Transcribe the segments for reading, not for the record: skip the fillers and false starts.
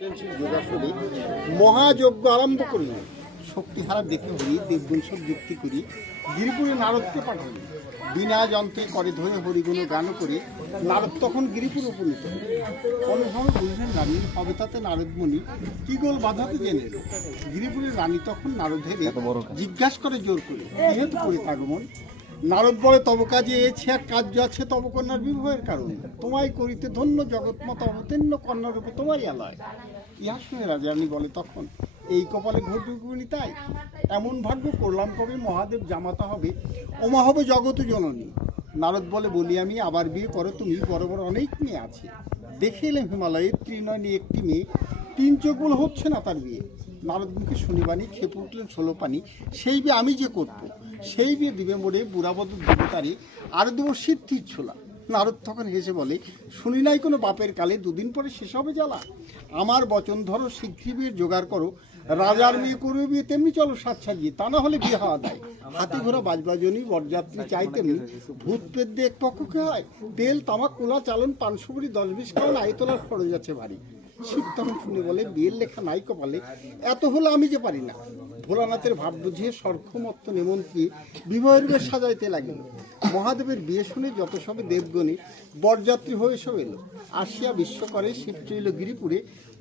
যোগাসনে মহাযজ্ঞ আরম্ভ করিল। শক্তিহারা দেখে হরি দেবগুণ সব যুক্তি করি গিরিপুরে নারদকে পাঠালেন। বিনা যন্ত্রে করে ধরে হরিগুণ গান করে নারদ তখন গিরিপুর উপনীত। অনুভব বুঝলেন রানী হবে তাতে নারদমণি কি গোল বাধাতে জেনে এলো। গিরিপুরের রানী তখন নারদের জিজ্ঞাসা করে জোর করে যেহেতু করে আগমন। নারদ বলে তব কাজে এছে এক কার্য আছে তব কন্যার বিবাহের কারণ। তোমায় করিতে ধন্য জগৎমাতা অবতীর্ণ কন্যারূপে তোমারই আলয়। ইহা শুনে রাজারানী বলে তখন এই কপালে ঘটুগুলি তাই এমন ভাগ্য করলাম কবে মহাদেব জামাতা হবে ওমা হবে জগত জননী। নারদ বলে বলি আমি আবার বিয়ে করো তুমি বড় বড় অনেক মেয়ে আছে। দেখে এলাম হিমালয়ের ত্রিনয়নী একটি মেয়ে তিন চোখ বলে হচ্ছে না তার বিয়ে। নারদ মুখে শুনিবানি খেপে উঠলেন 16 পানি সেই বিয়ে আমি যে করব সেই বিয়ে দিবে মোড়ে বুড়াবদ দেবতারে আর দেবো সিদ্ধির ছোলা। নারদ তখন হেসে বলে শুনি নাই কোনো বাপের কালে দুদিন পরে শেষ হবে জ্বালা। আমার বচন ধরো শীঘ্রই বিয়ের জোগাড় করো রাজার মেয়ে করবে বিয়ে তেমনি চলো সাজ সাজিয়ে তা না হলে বিয়ে হওয়া দেয়। হাতি ঘোড়া বাজবাজনী বরযাত্রী চাই তেমনি ভূত পেট দিয়ে এক পক্ষকে হয় তেল তামাক কোলা চালন পানসুপুরি 10-20 খাওয়ান আয়তলার খরচ আছে ভারী। শিব তখন শুনে বলে বিয়ের লেখা নাই কপালে এত হলো আমি যে পারি না। ভোলানাথের ভাব বুঝিয়ে সর্বমত্ত নিমন্ত্রী বিবাহের বেশ সাজাইতে লাগিল। মহাদেবের বিয়ে শুনে যত সবে দেবগণে বরযাত্রী হয়ে সব এলো। আসিয়া বিশ্ব করে শিব চইল গিরিপুরে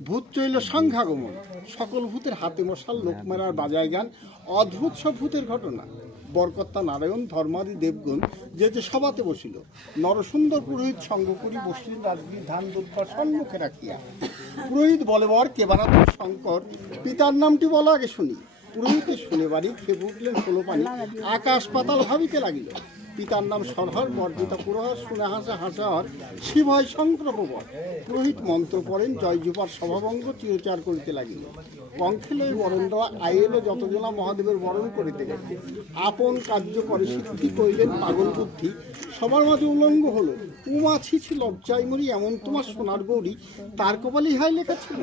ভূত চইল সংঘাগমন। সকল ভূতের হাতে মশাল লোক মারার বাজায় গান অদ্ভুত সব ভূতের ঘটনা। বরকর্তা নারায়ণ ধর্মাদি দেবগণ যে যে সভাতে বসিল। নরসুন্দর পুরোহিত সঙ্গ করি বসলেন রাজগীর ধান দুধ সম্মুখে রাখিয়া। পুরোহিত বলে বর কে বানাতো শঙ্কর পিতার নামটি বলো আগে শুনি। পুরোহিতের শুনে বাড়ি খেপে উঠলেন 16 পানি আকাশ পাতাল ভাবিতে লাগিল। পিতার নাম সরহর বর্জিতা পুরোহর শুনে হাসাহর শিব হয় সংক্রমবর। পুরোহিত মন্ত্র পড়েন জয় জুপার সভাভঙ্গ চিরচার করিতে লাগিল। কঙ্খেল এই বরণ দেওয়া আইএলও যতজনা মহাদেবের বরণ করিতে গেছে আপন কার্য করে সিদ্ধি করিলেন পাগল বুদ্ধি সবার মাঝে উলঙ্গ হলো। উমাছি ছিল লজ্জায় মরি এমন তোমার সোনার গৌরী তার কপালে হাই লেখা ছিল।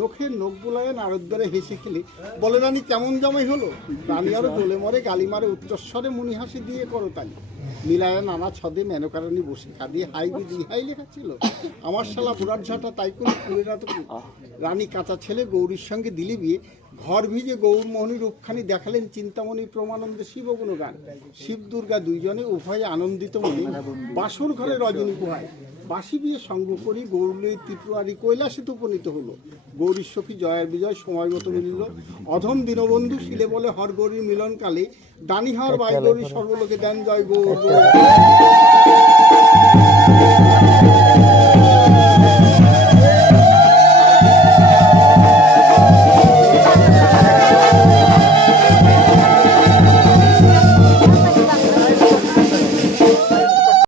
নখের নখ বুলায় নারদ্বারে হেসে খেলে বলে রানী কেমন জামাই হলো। রানী আরো জ্বলে মরে গালি মারে উচ্চস্বরে মুনি হাসি দিয়ে করো তালি। মিলায় নানা ছদে মেনকারানি বসে খাদিয়ে হাই বিধি হাই লেখা ছিল। আমার শালা বুড়ার ঝাঁটা তাই কোনো ফুলে না তো। রানী কাঁচা ছেলে গৌরীর সঙ্গে দিলে বিয়ে ঘর ভিজে গৌরমোহনী রূপখানি দেখালেন চিন্তামণি প্রমানন্দে শিবগুণ গান। শিব দুর্গা দুইজনে উভয়ে আনন্দিত মনে বাসর ঘরে রজনী গুহায় বাসি বিয়ে সঙ্গ করি গৌরী ত্রিপুরারি কৈলাসে উপনীত হলো। গৌরীর সখী জয়ের বিজয় সময় মতো মিলিল। অধম দীনবন্ধু শিলে বলে হর গৌরীর মিলনকালে দানিহার বাই গৌরী সর্বলোকে দেন জয় গৌর।